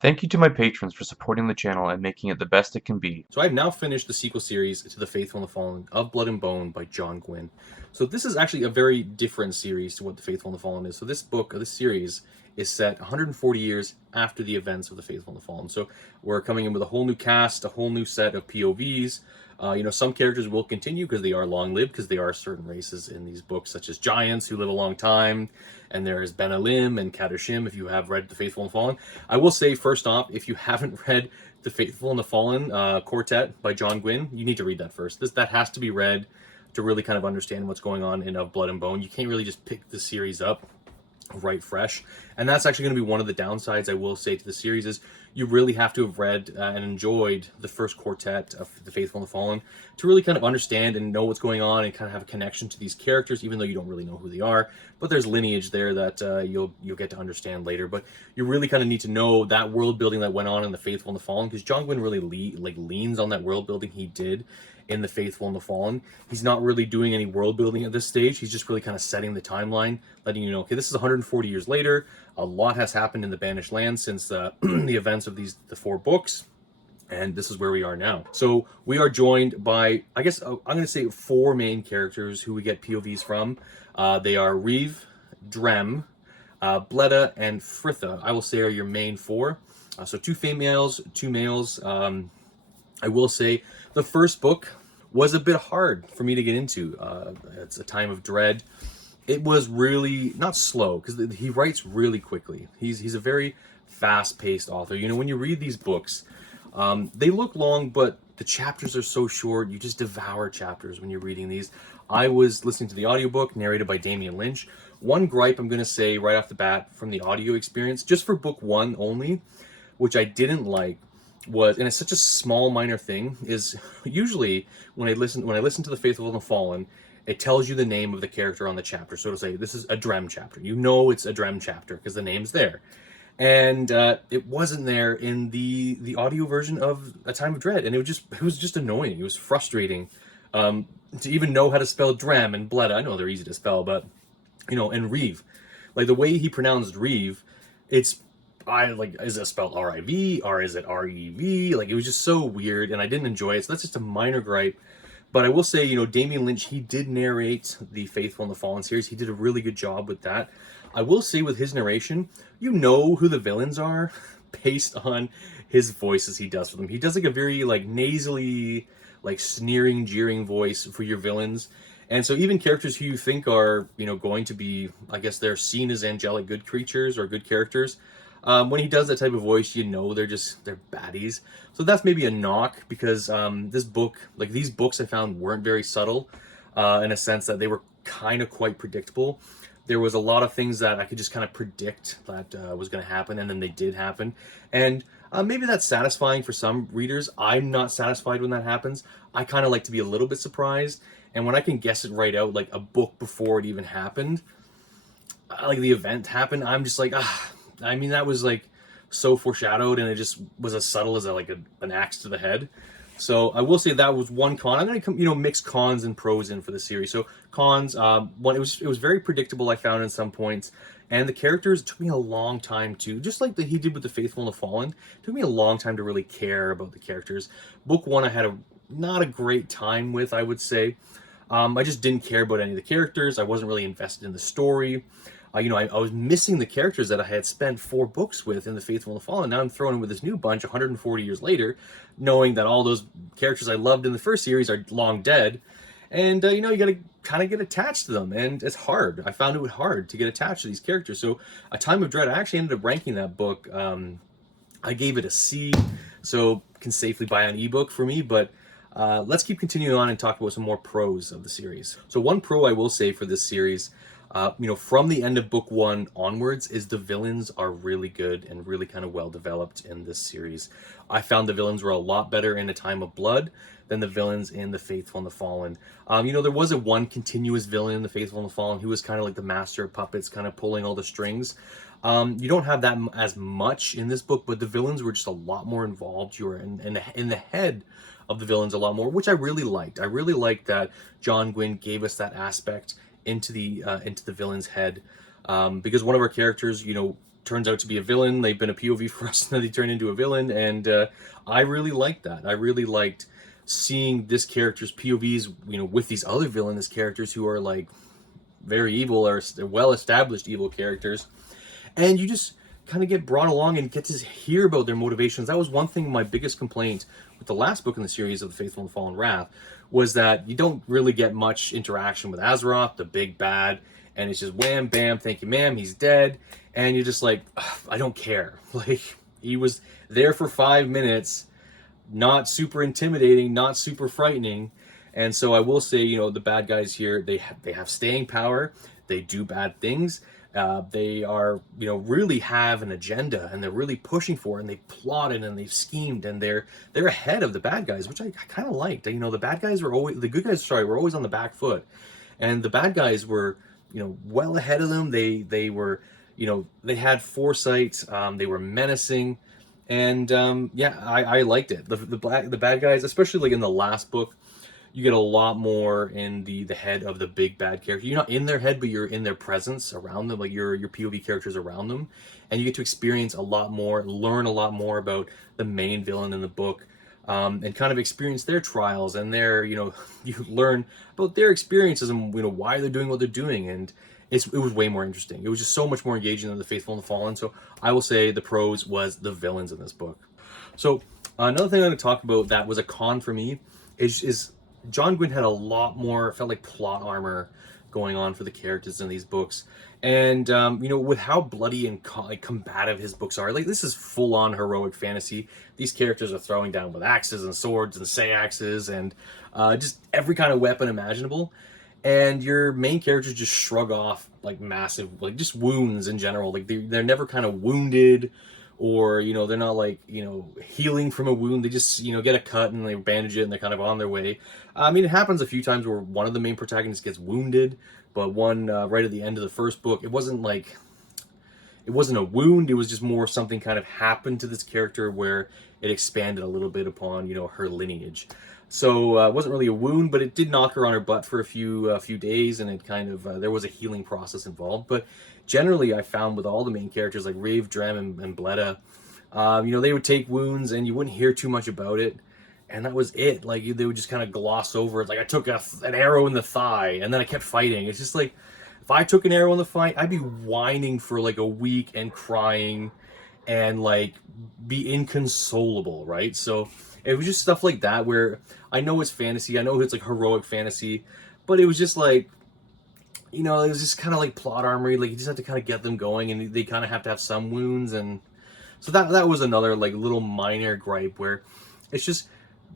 Thank you to my patrons for supporting the channel and making it the best it can be. So I've now finished the sequel series to The Faithful and the Fallen of Blood and Bone by John Gwynne. So this is actually a very different series to what The Faithful and the Fallen is. So this book, this series, is set 140 years after the events of The Faithful and the Fallen. So we're coming in with a whole new cast, a whole new set of POVs. Some characters will continue because they are long-lived, because they are certain races in these books, such as giants who live a long time, and there's Ben-Alim and Kadashim, if you have read The Faithful and the Fallen. I will say, first off, if you haven't read The Faithful and the Fallen Quartet by John Gwynne, you need to read that first. That has to be read to really kind of understand what's going on in Of Blood and Bone. You can't really just pick the series up right fresh, and that's actually going to be one of the downsides I will say to the series is you really have to have read and enjoyed the first quartet of The Faithful and the Fallen to really kind of understand and know what's going on and kind of have a connection to these characters, even though you don't really know who they are. But there's lineage there that you'll get to understand later. But you really kind of need to know that world building that went on in The Faithful and the Fallen, because John Gwynne really leans on that world building he did in The Faithful and the Fallen. He's not really doing any world building at this stage. He's just really kind of setting the timeline, letting you know, okay, this is 140 years later. A lot has happened in the Banished Lands since the events of the four books, and this is where we are now. So we are joined by, I guess, I'm going to say 4 main characters who we get POVs from. They are Reeve, Drem, Bleda, and Fritha, I will say, are your main 4. So 2 females, 2 males. I will say the first book was a bit hard for me to get into. It's a time of dread. It was really not slow, because he writes really quickly. He's a very fast-paced author. You know, when you read these books, they look long, but the chapters are so short. You just devour chapters when you're reading these. I was listening to the audiobook narrated by Damian Lynch. One gripe I'm going to say right off the bat from the audio experience, just for book 1 only, which I didn't like, was, and it's such a small minor thing, is usually when I listen to The Faithful and the Fallen, it tells you the name of the character on the chapter. So it'll say, this is a Drem chapter. You know it's a Drem chapter because the name's there. And it wasn't there in the audio version of A Time of Dread, and it was just annoying. It was frustrating to even know how to spell Drem and Bleda. I know they're easy to spell, but and Reeve, like the way he pronounced Reeve, is it spelled R-I-V, or is it R-E-V? Like, it was just so weird, and I didn't enjoy it. So that's just a minor gripe. But I will say, Damian Lynch, he did narrate the Faithful and the Fallen series. He did a really good job with that. I will say with his narration, you know who the villains are based on his voices he does for them. He does like a very nasally, sneering, jeering voice for your villains. And so even characters who you think are, going to be, I guess they're seen as angelic good creatures or good characters, when he does that type of voice, they're baddies. So that's maybe a knock, because these books I found weren't very subtle, in a sense that they were kind of quite predictable. There was a lot of things that I could just kind of predict that was going to happen, and then they did happen. And maybe that's satisfying for some readers. I'm not satisfied when that happens. I kind of like to be a little bit surprised, and when I can guess it right out, like a book before it even happened, like the event happened, I'm just like, I mean, that was so foreshadowed, and it just was as subtle as an axe to the head. So I will say that was one con. I'm going to mix cons and pros in for the series. So cons, one, it was very predictable, I found in some points, and the characters took me a long time to, just like he did with The Faithful and the Fallen, it took me a long time to really care about the characters. Book 1 I had not a great time with, I would say. I just didn't care about any of the characters. I wasn't really invested in the story. I was missing the characters that I had spent 4 books with in The Faithful and the Fallen. Now I'm thrown in with this new bunch 140 years later, knowing that all those characters I loved in the first series are long dead. And, you got to kind of get attached to them. And it's hard. I found it hard to get attached to these characters. So A Time of Dread, I actually ended up ranking that book. I gave it a C, so can safely buy an ebook for me. But let's keep continuing on and talk about some more pros of the series. So one pro I will say for this series, from the end of book 1 onwards, is the villains are really good and really kind of well developed in this series. I found the villains were a lot better in A Time of Blood than the villains in The Faithful and the Fallen. There was one continuous villain in The Faithful and the Fallen who was kind of like the master of puppets, kind of pulling all the strings. You don't have that as much in this book, but the villains were just a lot more involved. You were in the head of the villains a lot more, which I really liked. I really liked that John Gwynne gave us that aspect into the villain's head, because one of our characters, turns out to be a villain. They've been a POV for us, and then they turn into a villain, and I really liked that. I really liked seeing this character's POVs, with these other villainous characters who are like very evil or well-established evil characters, and you just kind of get brought along and get to hear about their motivations. That was one thing, my biggest complaint with the last book in the series of The Faithful and the Fallen Wrath, was that you don't really get much interaction with Azeroth, the big bad, and it's just wham, bam, thank you, ma'am, he's dead, and you're just like, I don't care. Like, he was there for 5 minutes, not super intimidating, not super frightening. And so I will say, the bad guys here, they have staying power, they do bad things, they are, really have an agenda, and they're really pushing for it, and they've plotted and they've schemed, and they're ahead of the bad guys, which I kind of liked. The bad guys were always, the good guys, were always on the back foot, and the bad guys were, well ahead of them. They were, they had foresight, they were menacing, and I liked it. The bad guys, especially like in the last book, you get a lot more in the head of the big bad character. You're not in their head, but you're in their presence around them, like your POV characters around them, and you get to experience a lot more, learn a lot more about the main villain in the book, and kind of experience their trials and their, you learn about their experiences and why they're doing what they're doing, and it was way more interesting. It was just so much more engaging than The Faithful and the Fallen. So I will say the pros was the villains in this book. So another thing I'm going to talk about that was a con for me is John Gwynne had a lot more, felt like, plot armor going on for the characters in these books. And, with how bloody and combative his books are, like, this is full-on heroic fantasy. These characters are throwing down with axes and swords and seaxes and just every kind of weapon imaginable. And your main characters just shrug off, like, massive, like, just wounds in general. Like, they're never kind of wounded, or, they're not, like, healing from a wound. They just, get a cut and they bandage it and they're kind of on their way. I mean, it happens a few times where one of the main protagonists gets wounded, but one right at the end of the first book, it wasn't a wound, it was just more something kind of happened to this character where it expanded a little bit upon, her lineage. So it wasn't really a wound, but it did knock her on her butt for a few days, and it kind of, there was a healing process involved. But generally, I found with all the main characters like Rave, Drem, and Bleda, they would take wounds and you wouldn't hear too much about it. And that was it. Like, they would just kind of gloss over it. Like, I took an arrow in the thigh, and then I kept fighting. It's just like, if I took an arrow in the thigh, I'd be whining for like a week and crying and like be inconsolable, right? So it was just stuff like that where I know it's fantasy, I know it's like heroic fantasy, but it was just like, it was just kind of like plot armory. Like, you just have to kind of get them going, and they kind of have to have some wounds. And so that was another like little minor gripe where it's just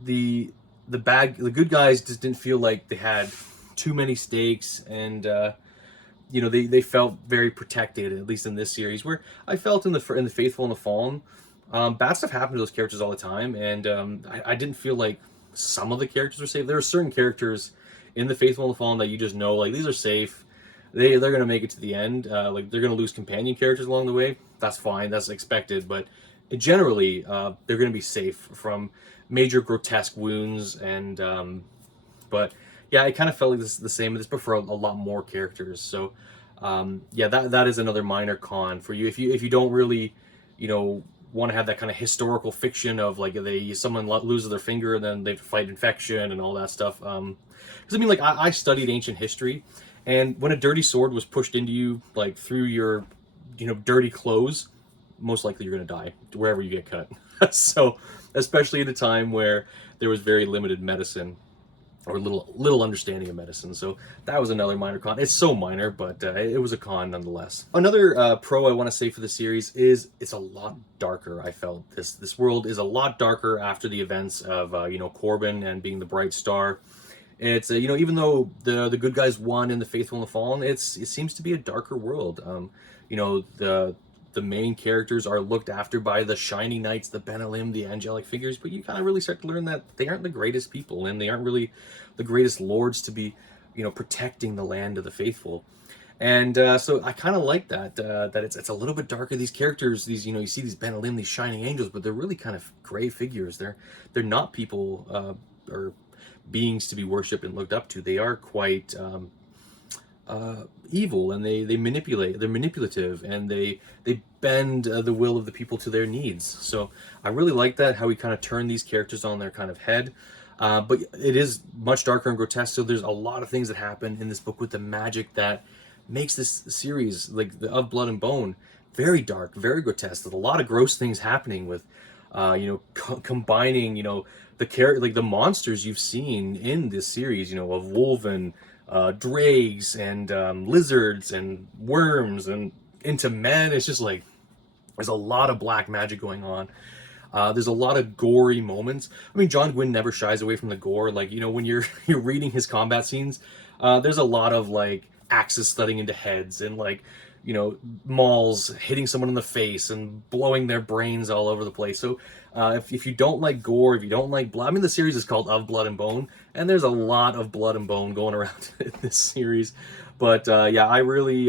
the good guys just didn't feel like they had too many stakes, and they felt very protected, at least in this series, where I felt in the Faithful and the Fallen, bad stuff happened to those characters all the time, and I didn't feel like some of the characters were safe. There are certain characters in the Faithful and the Fallen that you just know, like, these are safe. They're gonna make it to the end. Like, they're gonna lose companion characters along the way. That's fine. That's expected. But generally, they're gonna be safe from major grotesque wounds. And but yeah, I kind of felt like this is the same. This, but for a lot more characters. So that is another minor con for you if you don't really, want to have that kind of historical fiction of like someone loses their finger and then they fight infection and all that stuff. Because I mean, like, I studied ancient history, and when a dirty sword was pushed into you, like through your, dirty clothes, most likely you're gonna die wherever you get cut. So, especially at a time where there was very limited medicine, or little understanding of medicine. So that was another minor con. It's so minor, but it was a con nonetheless. Another pro I want to say for the series is it's a lot darker. I felt this world is a lot darker after the events of Corbin and being the bright star. It's even though the good guys won in the Faithful and the Fallen, it seems to be a darker world. The main characters are looked after by the Shining Knights, the Benelim, the angelic figures, but you kind of really start to learn that they aren't the greatest people, and they aren't really the greatest lords to be, protecting the land of the faithful. And so I kind of like that it's a little bit darker. These characters, you see these Benelim, these shining angels, but they're really kind of gray figures. They're not people or beings to be worshipped and looked up to. They are quite evil, and they manipulate. They're manipulative, and they bend the will of the people to their needs. So I really like that, how he kind of turned these characters on their kind of head. But it is much darker and grotesque. So there's a lot of things that happen in this book with the magic that makes this series, like the Of Blood and Bone, very dark, very grotesque. There's a lot of gross things happening with, combining, the character, like the monsters you've seen in this series, of wolven, dregs, and lizards and worms and into men. It's just like there's a lot of black magic going on. There's a lot of gory moments. I mean, John Gwynne never shies away from the gore. Like, when you're reading his combat scenes, there's a lot of like axes studding into heads, and like, mauls hitting someone in the face and blowing their brains all over the place. So if you don't like gore, if you don't like blood, I mean, the series is called Of Blood and Bone, and there's a lot of blood and bone going around in this series. But yeah, I really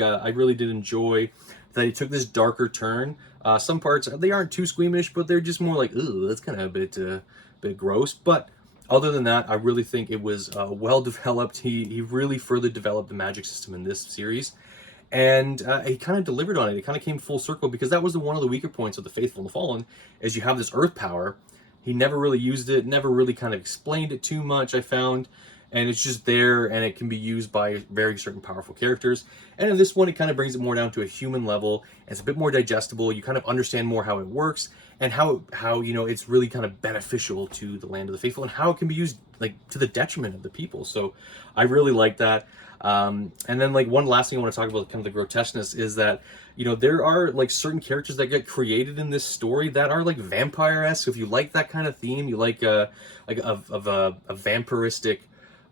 did enjoy that he took this darker turn. Some parts, they aren't too squeamish, but they're just more like, ooh, that's kind of a bit gross. But other than that, I really think it was well developed. He really further developed the magic system in this series, and he kind of delivered on it. It kind of came full circle, because that was one of the weaker points of the Faithful and the Fallen, is you have this earth power. He never really used it, never really kind of explained it too much, I found. And it's just there, and it can be used by very certain powerful characters. And in this one, it kind of brings it more down to a human level. It's a bit more digestible. You kind of understand more how it works, and how it's really kind of beneficial to the Land of the Faithful, and how it can be used like to the detriment of the people. So I really like that. And then like one last thing I want to talk about, kind of the grotesqueness, is that there are like certain characters that get created in this story that are like vampire-esque. If you like that kind of theme, you like a vampiristic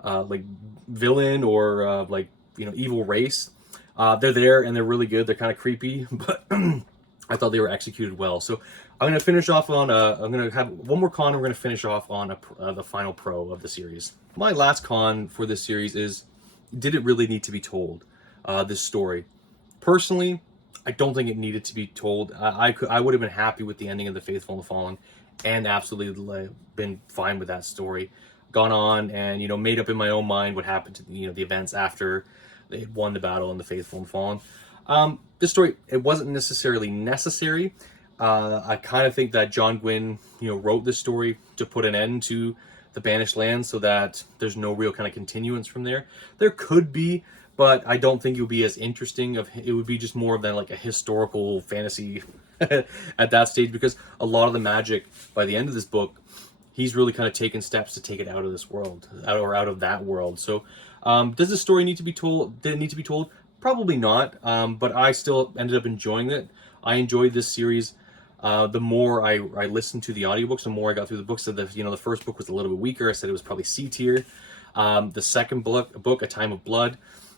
like villain, or like evil race, they're there, and they're really good. They're kind of creepy, but I thought they were executed well. So I'm going to finish off on I'm going to have one more con, and we're going to finish off on the final pro of the series. My last con for this series is, did it really need to be told, this story? Personally, I don't think it needed to be told. I would have been happy with the ending of The Faithful and the Fallen, and absolutely been fine with that story. Gone on and made up in my own mind what happened to the events after they had won the battle in The Faithful and Fallen. This story, it wasn't necessarily necessary. I kind of think that John Gwynne wrote this story to put an end to the Banished Lands, so that there's no real kind of continuance from there. There could be, but I don't think it would be as interesting. It would be just more than like a historical fantasy at that stage, because a lot of the magic by the end of this book, he's really kind of taken steps to take it out of this world, out of that world. So does this story need to be told? Did it need to be told? Probably not, but I still ended up enjoying it. I enjoyed this series. The more I listened to the audiobooks, the more I got through the books. So the first book was a little bit weaker. I said it was probably C tier. The second book, A Time of Blood,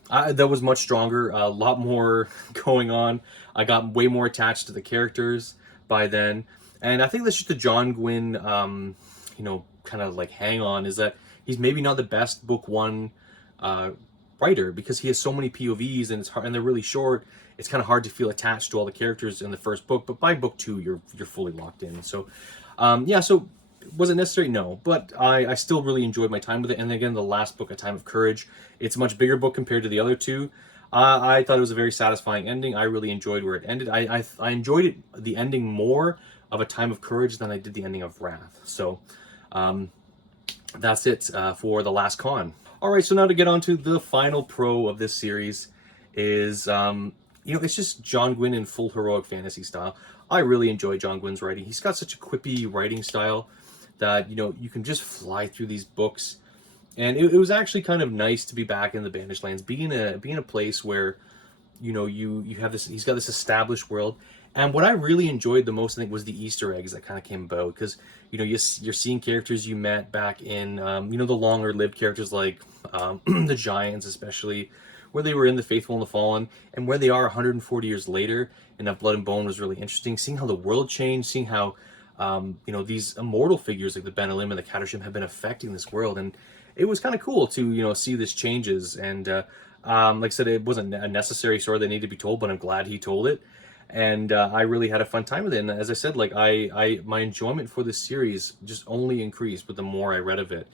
that was much stronger. A lot more going on. I got way more attached to the characters by then. And I think that's just the John Gwynne, kind of like hang on, is that he's maybe not the best book one writer, because he has so many POVs, and it's hard, and they're really short. It's kind of hard to feel attached to all the characters in the first book, but by book two, you're fully locked in. So, yeah. So, was it necessary? No, but I still really enjoyed my time with it. And again, the last book, A Time of Courage, it's a much bigger book compared to the other two. I thought it was a very satisfying ending. I really enjoyed where it ended. I enjoyed the ending more of A Time of Courage than I did the ending of Wrath. So, that's it for the last con. All right, so now to get on to the final pro of this series is, it's just John Gwynne in full heroic fantasy style. I really enjoy John Gwynne's writing. He's got such a quippy writing style that, you can just fly through these books. And it was actually kind of nice to be back in the Banished Lands, being a place where, you have this, he's got this established world. And what I really enjoyed the most, I think, was the Easter eggs that kind of came about. Because, you're seeing characters you met back in, the longer-lived characters like the Giants, especially, where they were in The Faithful and the Fallen, and where they are 140 years later. And that Blood and Bone was really interesting. Seeing how the world changed, seeing how, these immortal figures like the Benelim and the Catersham have been affecting this world. And it was kind of cool to, see this changes. And like I said, it wasn't a necessary story that needed to be told, but I'm glad he told it. and I really had a fun time with it. And as I said, like my enjoyment for this series just only increased with the more I read of it.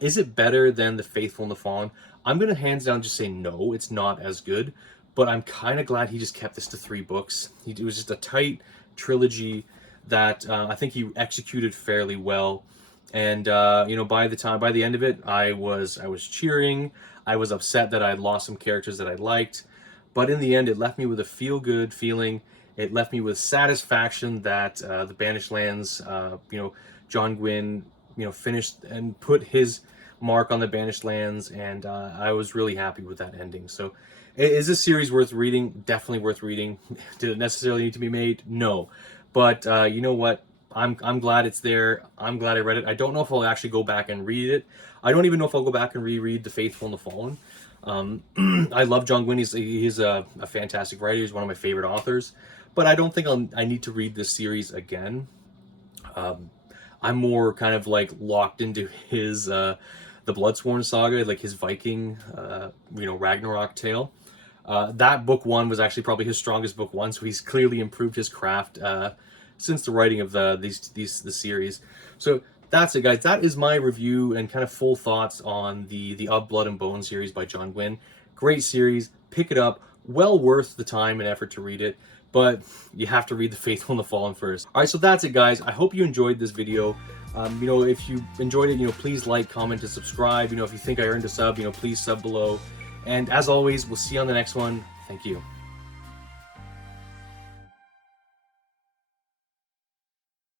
Is it better than The Faithful and the Fallen? I'm gonna hands down just say no, it's not as good. But I'm kind of glad he just kept this to 3 books. It was just a tight trilogy that I think he executed fairly well. And you know, by the end of it, I was cheering. I was upset that I had lost some characters that I liked, but in the end, it left me with a feel-good feeling. It left me with satisfaction that the Banished Lands, you know, John Gwynne, you know, finished and put his mark on the Banished Lands, and I was really happy with that ending. So, is this series worth reading? Definitely worth reading. Did it necessarily need to be made? No, but you know what? I'm glad it's there. I'm glad I read it. I don't know if I'll actually go back and read it. I don't even know if I'll go back and reread The Faithful and the Fallen. I love John Gwynne. He's a fantastic writer. He's one of my favorite authors. But I don't think I need to read this series again. I'm more kind of like locked into his the Bloodsworn saga, like his Viking, you know, Ragnarok tale. That book 1 was actually probably his strongest book 1, so he's clearly improved his craft since the writing of the series. So that's it, guys. That is my review and kind of full thoughts on the Of Blood and Bone series by John Gwynne. Great series. Pick it up. Well worth the time and effort to read it, but you have to read The Faithful and the Fallen first. All right, so that's it, guys. I hope you enjoyed this video. You know, if you enjoyed it, you know, please like, comment, and subscribe. You know, if you think I earned a sub, you know, please sub below. And as always, we'll see you on the next one. Thank you.